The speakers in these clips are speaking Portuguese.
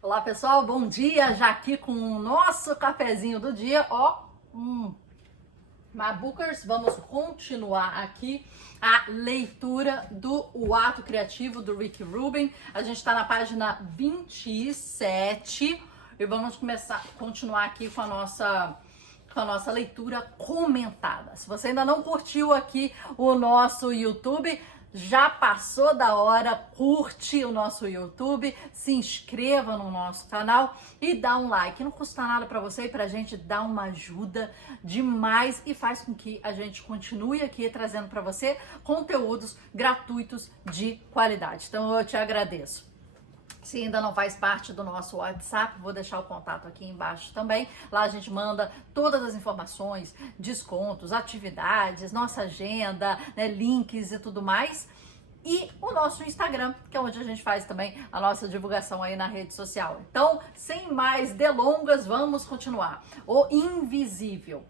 Olá pessoal, bom dia! Já aqui com o nosso cafezinho do dia, ó. Mabookers, vamos continuar aqui a leitura do O Ato Criativo do Rick Rubin. A gente está na página 27 e vamos continuar aqui com a nossa leitura comentada. Se você ainda não curtiu aqui o nosso YouTube, já passou da hora, curte o nosso YouTube, se inscreva no nosso canal e dá um like. Não custa nada para você e pra gente, dá uma ajuda demais e faz com que a gente continue aqui trazendo para você conteúdos gratuitos de qualidade. Então eu te agradeço. Se ainda não faz parte do nosso WhatsApp, vou deixar o contato aqui embaixo também. Lá a gente manda todas as informações, descontos, atividades, nossa agenda, né, links e tudo mais. E o nosso Instagram, que é onde a gente faz também a nossa divulgação aí na rede social. Então, sem mais delongas, vamos continuar. O invisível.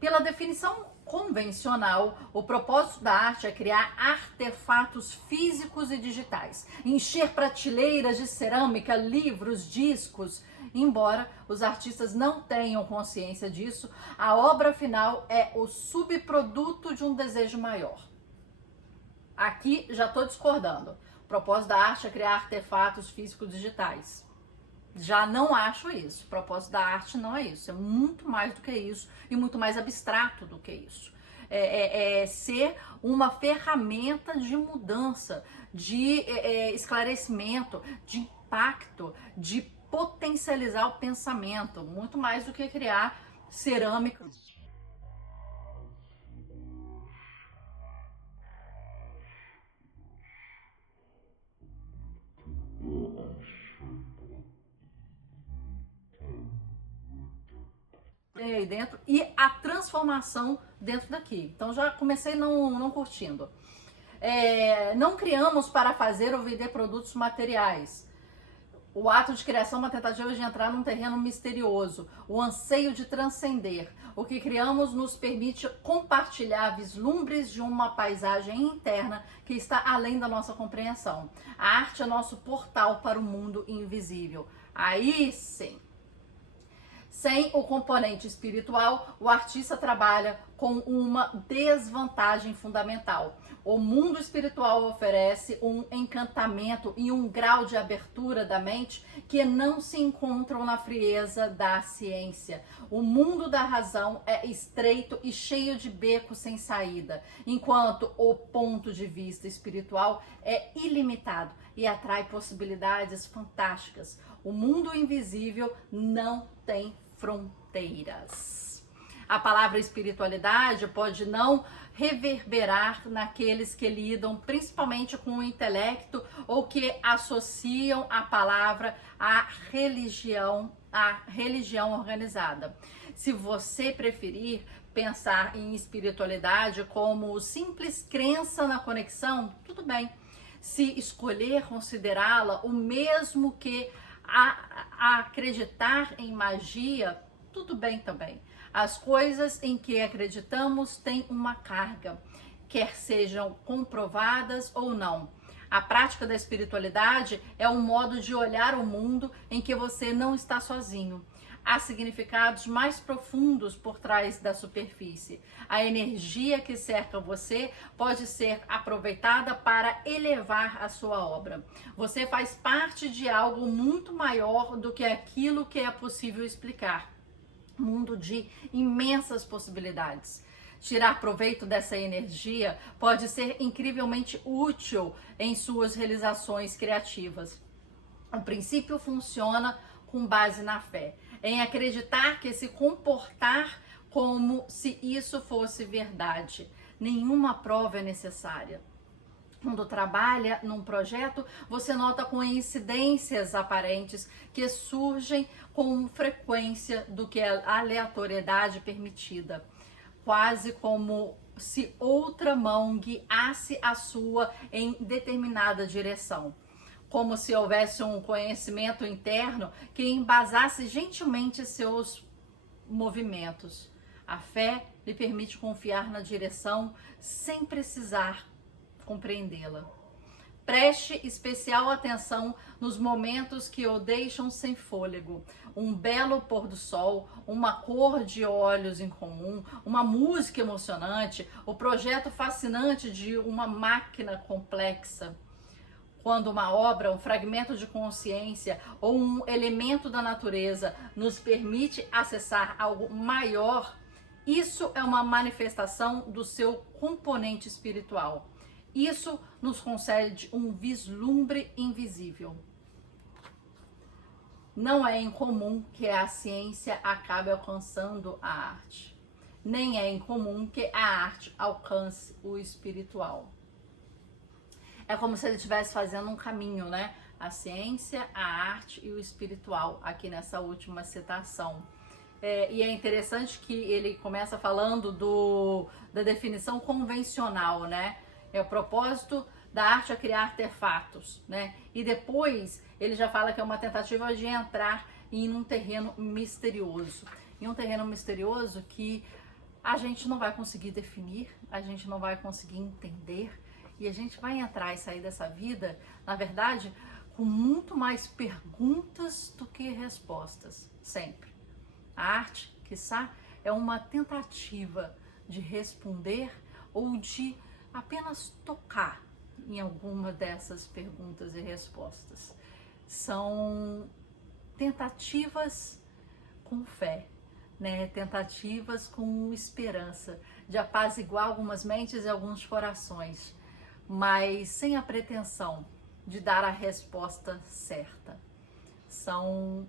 Pela definição convencional, o propósito da arte é criar artefatos físicos e digitais, encher prateleiras de cerâmica, livros, discos. Embora os artistas não tenham consciência disso, a obra final é o subproduto de um desejo maior. Aqui já estou discordando. O propósito da arte é criar artefatos físicos digitais. Já não acho isso. O propósito da arte não é isso. É muito mais do que isso e muito mais abstrato do que isso. É ser uma ferramenta de mudança, de esclarecimento, de impacto, de potencializar o pensamento, muito mais do que criar cerâmica. Aí dentro e a transformação dentro daqui. Então já comecei não curtindo. Não criamos para fazer ou vender produtos materiais. O ato de criação é uma tentativa de entrar num terreno misterioso, o anseio de transcender. O que criamos nos permite compartilhar vislumbres de uma paisagem interna que está além da nossa compreensão. A arte é nosso portal para o mundo invisível. Aí sim. Sem o componente espiritual, o artista trabalha com uma desvantagem fundamental. O mundo espiritual oferece um encantamento e um grau de abertura da mente que não se encontram na frieza da ciência. O mundo da razão é estreito e cheio de becos sem saída, enquanto o ponto de vista espiritual é ilimitado e atrai possibilidades fantásticas. O mundo invisível não tem fronteiras. A palavra espiritualidade pode não reverberar naqueles que lidam principalmente com o intelecto ou que associam a palavra à religião organizada. Se você preferir pensar em espiritualidade como simples crença na conexão, tudo bem. Se escolher considerá-la o mesmo que a acreditar em magia, tudo bem também. As coisas em que acreditamos têm uma carga, quer sejam comprovadas ou não. A prática da espiritualidade é um modo de olhar o mundo em que você não está sozinho. Há significados mais profundos por trás da superfície. A energia que cerca você pode ser aproveitada para elevar a sua obra. Você faz parte de algo muito maior do que aquilo que é possível explicar. Mundo de imensas possibilidades. Tirar proveito dessa energia pode ser incrivelmente útil em suas realizações criativas. O princípio funciona com base na fé, em acreditar que se comportar como se isso fosse verdade. Nenhuma prova é necessária. Quando trabalha num projeto, você nota coincidências aparentes que surgem com frequência do que a aleatoriedade permitida, quase como se outra mão guiasse a sua em determinada direção. Como se houvesse um conhecimento interno que embasasse gentilmente seus movimentos. A fé lhe permite confiar na direção sem precisar compreendê-la. Preste especial atenção nos momentos que o deixam sem fôlego. Um belo pôr do sol, uma cor de olhos em comum, uma música emocionante, o projeto fascinante de uma máquina complexa. Quando uma obra, um fragmento de consciência ou um elemento da natureza nos permite acessar algo maior, isso é uma manifestação do seu componente espiritual. Isso nos concede um vislumbre invisível. Não é incomum que a ciência acabe alcançando a arte. Nem é incomum que a arte alcance o espiritual. É como se ele estivesse fazendo um caminho, né? A ciência, a arte e o espiritual, aqui nessa última citação. E é interessante que ele começa falando da definição convencional, né? É o propósito da arte é criar artefatos, né? E depois ele já fala que é uma tentativa de entrar em um terreno misterioso. Em um terreno misterioso que a gente não vai conseguir definir, a gente não vai conseguir entender, e a gente vai entrar e sair dessa vida, na verdade, com muito mais perguntas do que respostas, sempre. A arte, quiçá, é uma tentativa de responder ou de apenas tocar em alguma dessas perguntas e respostas. São tentativas com fé, né? Tentativas com esperança de apaziguar algumas mentes e alguns corações, mas sem a pretensão de dar a resposta certa. São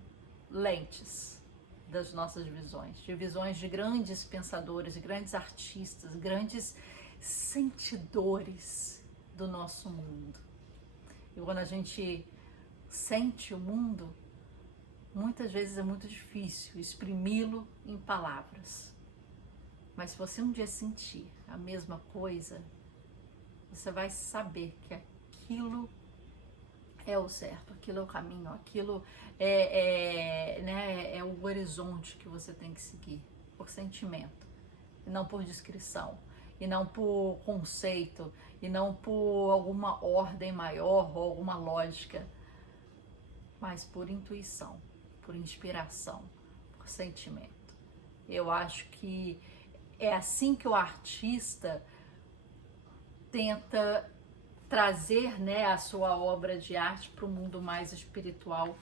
lentes das nossas visões, de visões de grandes pensadores, de grandes artistas, grandes sentidores do nosso mundo. E quando a gente sente o mundo, muitas vezes é muito difícil exprimi-lo em palavras. Mas se você um dia sentir a mesma coisa, você vai saber que aquilo é o certo, aquilo é o caminho, aquilo é o horizonte que você tem que seguir, por sentimento, e não por descrição, e não por conceito, e não por alguma ordem maior ou alguma lógica, mas por intuição, por inspiração, por sentimento. Eu acho que é assim que o artista tenta trazer, né, a sua obra de arte para o mundo mais espiritual,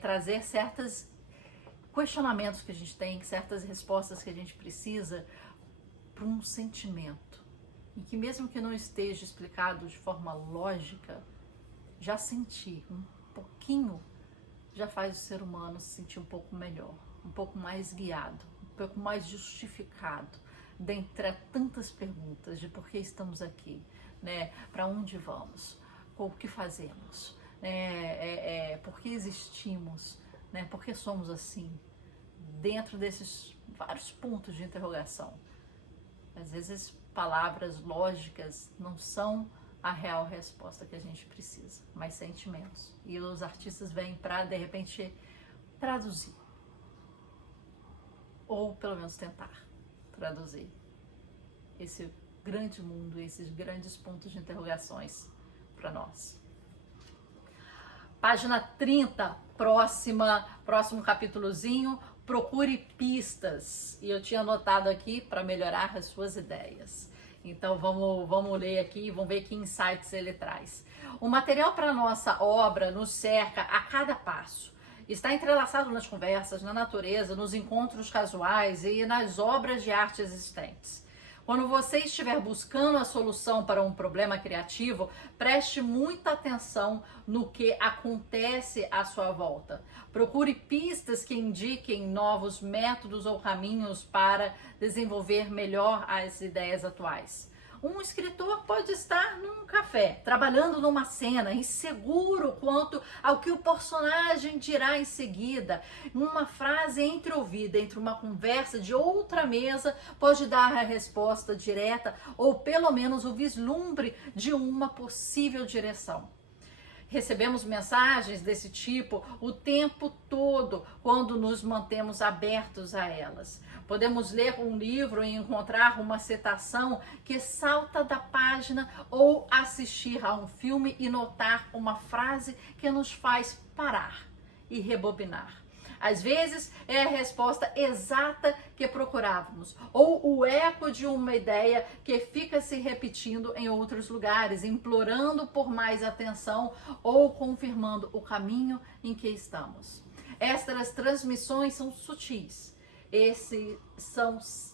trazer certos questionamentos que a gente tem, certas respostas que a gente precisa para um sentimento, e que mesmo que não esteja explicado de forma lógica, já sentir um pouquinho já faz o ser humano se sentir um pouco melhor, um pouco mais guiado, um pouco mais justificado, dentre tantas perguntas de por que estamos aqui, né? Para onde vamos, o que fazemos, por que existimos, né? Por que somos assim, dentro desses vários pontos de interrogação. Às vezes palavras lógicas não são a real resposta que a gente precisa, mas sentimentos. E os artistas vêm para, de repente, traduzir, ou pelo menos tentar traduzir esse grande mundo, esses grandes pontos de interrogações para nós. Página 30, próximo capítulozinho, procure pistas. E eu tinha anotado aqui para melhorar as suas ideias. Então vamos ler aqui e vamos ver que insights ele traz. O material para a nossa obra nos cerca a cada passo. Está entrelaçado nas conversas, na natureza, nos encontros casuais e nas obras de arte existentes. Quando você estiver buscando a solução para um problema criativo, preste muita atenção no que acontece à sua volta. Procure pistas que indiquem novos métodos ou caminhos para desenvolver melhor as ideias atuais. Um escritor pode estar num café, trabalhando numa cena, inseguro quanto ao que o personagem dirá em seguida. Uma frase entreouvida entre uma conversa de outra mesa pode dar a resposta direta ou pelo menos o vislumbre de uma possível direção. recebemos mensagens desse tipo o tempo todo quando nos mantemos abertos a elas. Podemos ler um livro e encontrar uma citação que salta da página ou assistir a um filme e notar uma frase que nos faz parar e rebobinar. Às vezes é a resposta exata que procurávamos, ou o eco de uma ideia que fica se repetindo em outros lugares, implorando por mais atenção ou confirmando o caminho em que estamos. Estas transmissões são sutis,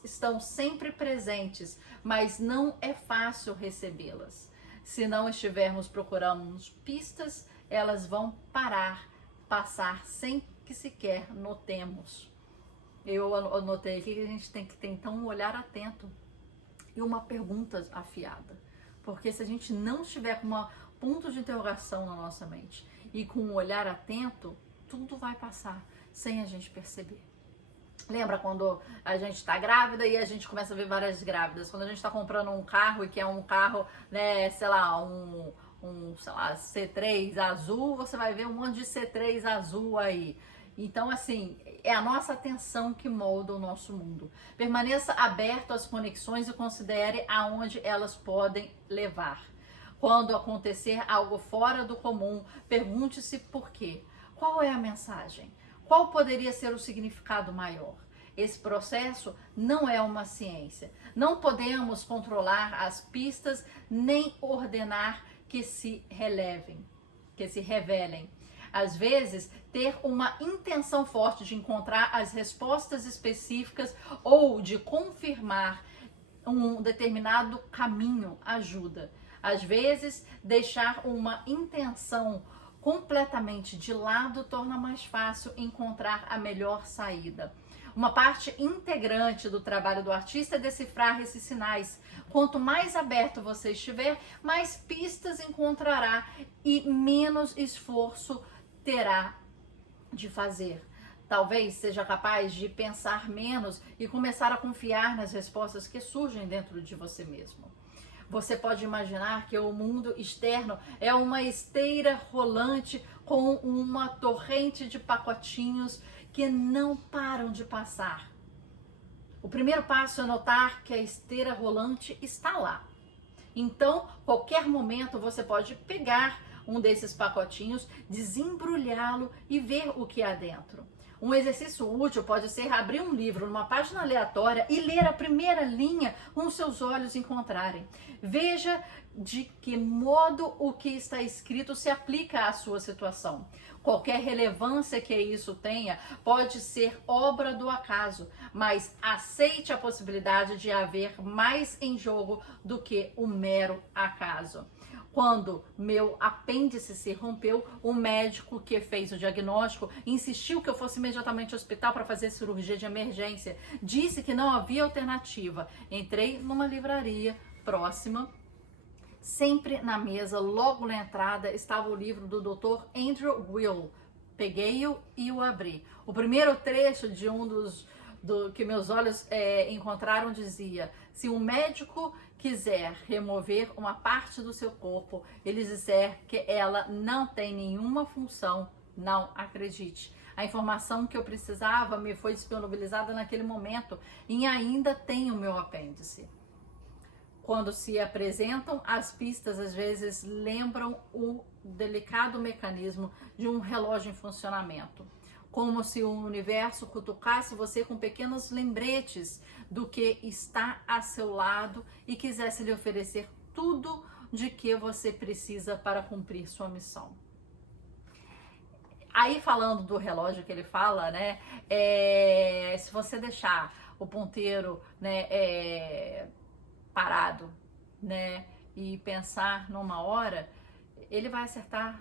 estão sempre presentes, mas não é fácil recebê-las. Se não estivermos procurando pistas, elas vão passar sem que sequer notemos. Eu anotei aqui que a gente tem que ter então um olhar atento e uma pergunta afiada, porque se a gente não estiver com um ponto de interrogação na nossa mente e com um olhar atento, tudo vai passar sem a gente perceber. Lembra quando a gente está grávida e a gente começa a ver várias grávidas? Quando a gente está comprando um carro e que é um carro, né, sei lá, sei lá, C3 azul, você vai ver um monte de C3 azul aí. Então, assim, é a nossa atenção que molda o nosso mundo. Permaneça aberto às conexões e considere aonde elas podem levar. Quando acontecer algo fora do comum, pergunte-se por quê. Qual é a mensagem? Qual poderia ser o significado maior? Esse processo não é uma ciência. Não podemos controlar as pistas nem ordenar que se revelem. Às vezes, ter uma intenção forte de encontrar as respostas específicas ou de confirmar um determinado caminho ajuda. Às vezes, deixar uma intenção completamente de lado torna mais fácil encontrar a melhor saída. Uma parte integrante do trabalho do artista é decifrar esses sinais. Quanto mais aberto você estiver, mais pistas encontrará e menos esforço terá de fazer. Talvez seja capaz de pensar menos e começar a confiar nas respostas que surgem dentro de você mesmo. Você pode imaginar que o mundo externo é uma esteira rolante com uma torrente de pacotinhos que não param de passar. O primeiro passo é notar que a esteira rolante está lá. Então, qualquer momento você pode pegar um desses pacotinhos, desembrulhá-lo e ver o que há dentro. Um exercício útil pode ser abrir um livro numa página aleatória e ler a primeira linha com os seus olhos encontrarem. Veja de que modo o que está escrito se aplica à sua situação. Qualquer relevância que isso tenha pode ser obra do acaso, mas aceite a possibilidade de haver mais em jogo do que o mero acaso. Quando meu apêndice se rompeu, o médico que fez o diagnóstico insistiu que eu fosse imediatamente ao hospital para fazer cirurgia de emergência. Disse que não havia alternativa. Entrei numa livraria próxima. Sempre na mesa, logo na entrada, estava o livro do Dr. Andrew Weil. Peguei-o e o abri. O primeiro trecho de que meus olhos encontraram dizia: se um médico quiser remover uma parte do seu corpo, ele disser que ela não tem nenhuma função, não acredite. A informação que eu precisava me foi disponibilizada naquele momento e ainda tenho meu apêndice. Quando se apresentam, as pistas às vezes lembram o delicado mecanismo de um relógio em funcionamento. Como se o universo cutucasse você com pequenos lembretes do que está a seu lado e quisesse lhe oferecer tudo de que você precisa para cumprir sua missão. Aí, falando do relógio que ele fala, né, se você deixar o ponteiro, né, parado, né, e pensar numa hora, ele vai acertar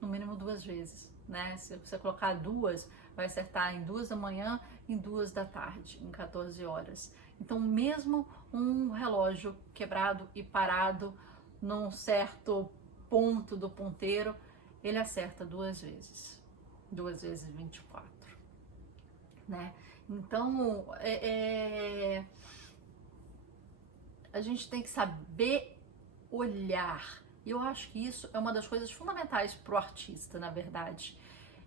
no mínimo 2 vezes. Né? Se você colocar 2, vai acertar em 2 da manhã, em 2 da tarde, em 14 horas. Então, mesmo um relógio quebrado e parado num certo ponto do ponteiro, ele acerta 2 vezes. 2 vezes 24. Né? Então, a gente tem que saber olhar E eu acho que isso é uma das coisas fundamentais para o artista, na verdade.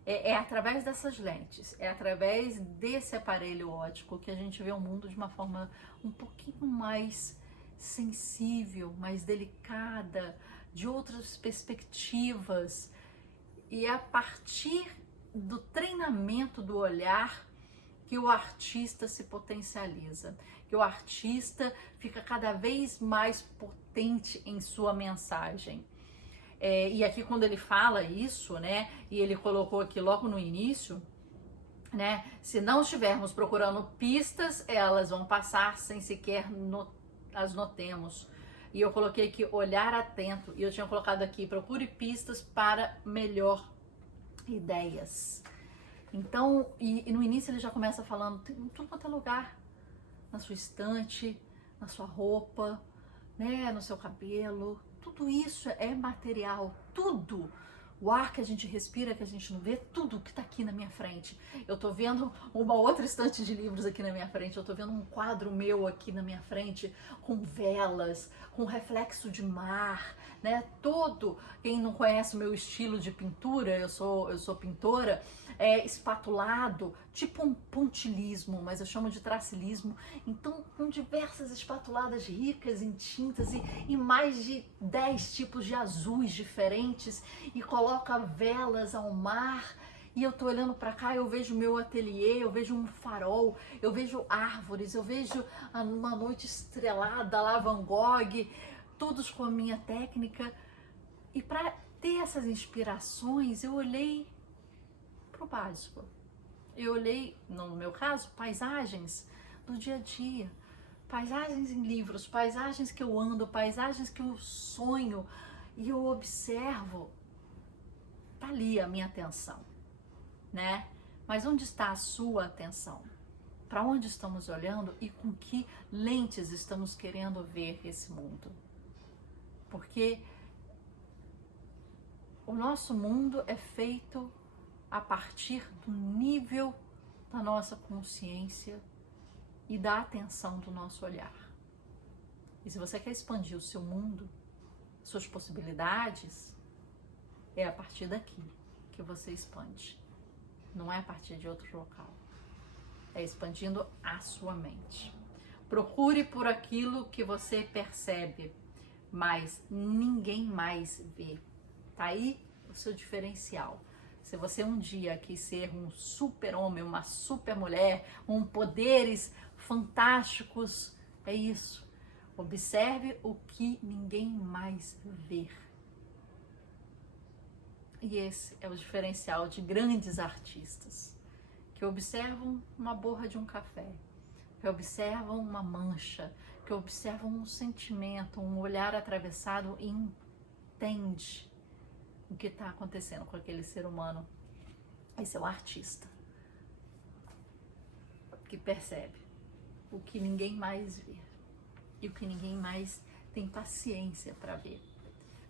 É através dessas lentes, é através desse aparelho óptico que a gente vê o mundo de uma forma um pouquinho mais sensível, mais delicada, de outras perspectivas. E é a partir do treinamento do olhar que o artista se potencializa, que o artista fica cada vez mais potente em sua mensagem. E aqui quando ele fala isso, né, e ele colocou aqui logo no início, né, se não estivermos procurando pistas, elas vão passar sem sequer as notemos. E eu coloquei aqui olhar atento, e eu tinha colocado aqui procure pistas para melhor ideias. Então, e no início ele já começa falando em tudo quanto é lugar, na sua estante, na sua roupa, né, no seu cabelo, tudo isso é material, tudo. O ar que a gente respira, que a gente não vê, tudo que tá aqui na minha frente. Eu tô vendo uma outra estante de livros aqui na minha frente, eu tô vendo um quadro meu aqui na minha frente, com velas, com reflexo de mar, né? Todo, quem não conhece o meu estilo de pintura, eu sou pintora, espatulado, tipo um pontilhismo, mas eu chamo de tracilismo. Então, com diversas espatuladas ricas em tintas e mais de 10 tipos de azuis diferentes, e coloca velas ao mar. E eu tô olhando para cá, eu vejo meu ateliê, eu vejo um farol, eu vejo árvores, eu vejo uma noite estrelada lá, Van Gogh, todos com a minha técnica. E para ter essas inspirações, eu olhei pro básico. Eu olhei, no meu caso, paisagens do dia a dia, paisagens em livros, paisagens que eu ando, paisagens que eu sonho, e eu observo. Tá ali a minha atenção, né? Mas onde está a sua atenção? Para onde estamos olhando e com que lentes estamos querendo ver esse mundo? Porque o nosso mundo é feito a partir do nível da nossa consciência e da atenção do nosso olhar. E se você quer expandir o seu mundo, suas possibilidades, é a partir daqui que você expande. Não é a partir de outro local. É expandindo a sua mente. Procure por aquilo que você percebe, mas ninguém mais vê. Tá aí o seu diferencial. Se você um dia quis ser um super-homem, uma super-mulher, poderes fantásticos, é isso. Observe o que ninguém mais vê. E esse é o diferencial de grandes artistas, que observam uma borra de um café, que observam uma mancha, que observam um sentimento, um olhar atravessado e entende o que está acontecendo com aquele ser humano. Esse é o artista, que percebe o que ninguém mais vê e o que ninguém mais tem paciência para ver.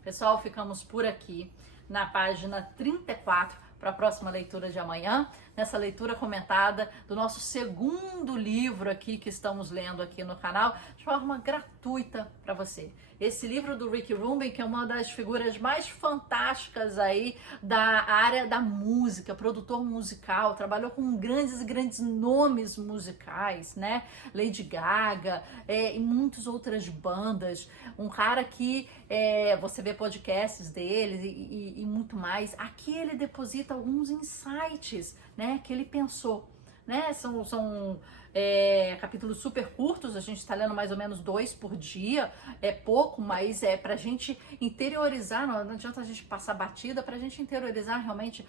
Pessoal, ficamos por aqui na página 34 para a próxima leitura de amanhã, nessa leitura comentada do nosso segundo livro aqui que estamos lendo aqui no canal, de forma gratuita para você. Esse livro do Rick Rubin, que é uma das figuras mais fantásticas aí da área da música, produtor musical, trabalhou com grandes e grandes nomes musicais, né? Lady Gaga e muitas outras bandas. Um cara que você vê podcasts deles e muito mais. Aqui ele deposita alguns insights, né? Que ele pensou, né? São capítulos super curtos, a gente está lendo mais ou menos 2 por dia, é pouco, mas é pra gente interiorizar, não adianta a gente passar batida, pra gente interiorizar realmente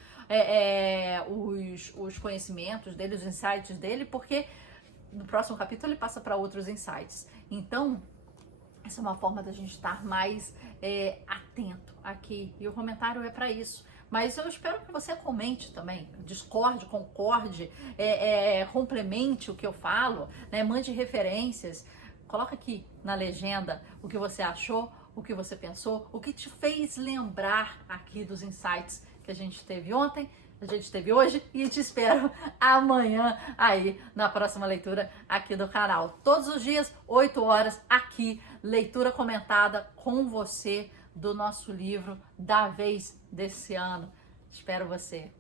os conhecimentos dele, os insights dele, porque no próximo capítulo ele passa para outros insights. Então, essa é uma forma da gente estar mais atento aqui, e o comentário é para isso. Mas eu espero que você comente também, discorde, concorde, complemente o que eu falo, né? Mande referências, coloca aqui na legenda o que você achou, o que você pensou, o que te fez lembrar aqui dos insights que a gente teve ontem, a gente teve hoje, e te espero amanhã aí na próxima leitura aqui do canal. Todos os dias, 8 horas, aqui, leitura comentada com você do nosso livro da vez desse ano. Espero você.